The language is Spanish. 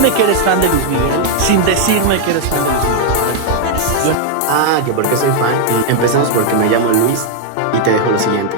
Dime que eres fan de Luis Miguel sin decirme que eres fan de Luis Miguel. A ver, Ah, que porque soy fan. Empecemos porque me llamo Luis y te dejo lo siguiente.